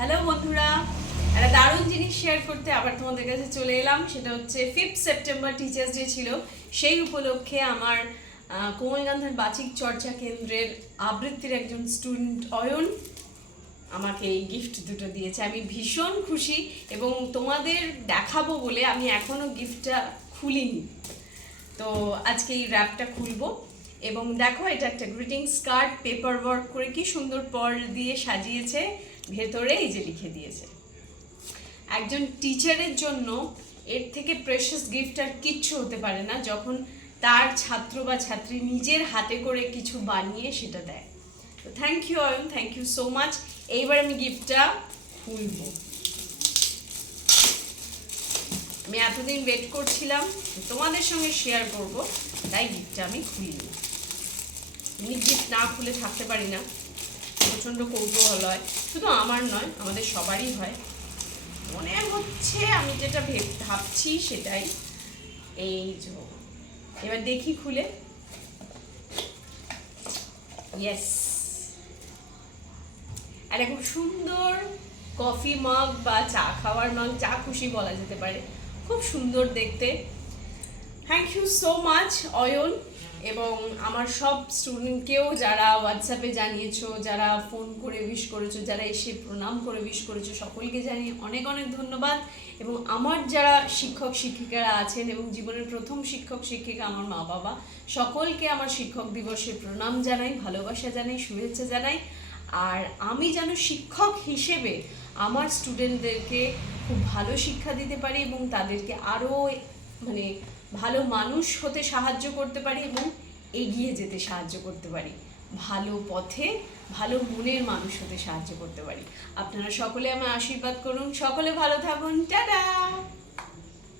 Hello বন্ধুরা, একটা দারুণ জিনিস শেয়ার করতে আবার তোমাদের কাছে চলে এলাম। সেটা হচ্ছে 5 সেপ্টেম্বর টিচার্স ডে ছিল। সেই উপলক্ষে আমার কোমলগান্ধার বাচিক চর্চা কেন্দ্রের আবৃত্তির একজন স্টুডেন্ট অয়ন আমাকে এই গিফট দুটো দিয়েছে। আমি ভীষণ খুশি এবং তোমাদের দেখাবো বলে আমি এখনও গিফটটা খুলিনি। তো আজকে এই র্যাপটা খুলবো এবং দেখো, এটা একটা গ্রিটিংস কার্ড, পেপার ওয়ার্ক করে কি সুন্দর পার্ল দিয়ে সাজিয়েছে। ভেতরে এই যে লিখে দিয়েছে, একজন টিচারের জন্য এর থেকে প্রেশাস গিফট আর কিচ্ছু হতে পারে না যখন তার ছাত্র বা ছাত্রী নিজের হাতে করে কিছু বানিয়ে সেটা দেয়। তো thank you Ayan, thank you so much. এইবার আমি গিফটটা খুলবো। আমি এতদিন ওয়েট করছিলাম তোমাদের সঙ্গে শেয়ার করব, তাই গিফটটা আমি খুলিনি। আমি গিফট না খুলে থাকতে পারি না, প্রচণ্ড কৌতূহল হয়। শুধু আমার নয়, আমাদের সবারই হয়। মনে হচ্ছে আমি যেটা ভাবছি সেটাই। এই যে এবার দেখি খুলে। ইয়েস, আর খুব সুন্দর কফি মাগ বা চা খাওয়ার মাগ, যা খুশি বলা যেতে পারে, খুব সুন্দর দেখতে। Thank you so much Ayan, এবং আমার সব স্টুডেন্টকেও যারা হোয়াটসঅ্যাপে জানিয়েছো, যারা ফোন করে উইশ করেছো, যারা এসে প্রণাম করে উইশ করেছো, সকলকে জানিয়ে অনেক অনেক ধন্যবাদ। এবং আমার যারা শিক্ষক শিক্ষিকারা আছেন এবং জীবনের প্রথম শিক্ষক শিক্ষিকা আমার মা বাবা, সকলকে আমার শিক্ষক দিবসে প্রণাম জানাই, ভালোবাসা জানাই, শুভেচ্ছা জানাই। আর আমি যেন শিক্ষক হিসেবে আমার স্টুডেন্টদেরকে খুব ভালো শিক্ষা দিতে পারি এবং তাদেরকে আরও ভালো মানুষ হতে সাহায্য করতে পারি এবং এগিয়ে যেতে সাহায্য করতে পারি, ভালো পথে ভালো মনের মানুষ হতে সাহায্য করতে পারি। আপনারা সকলে আমার আশীর্বাদ করুন, সকলে ভালো থাকুন। টাটা।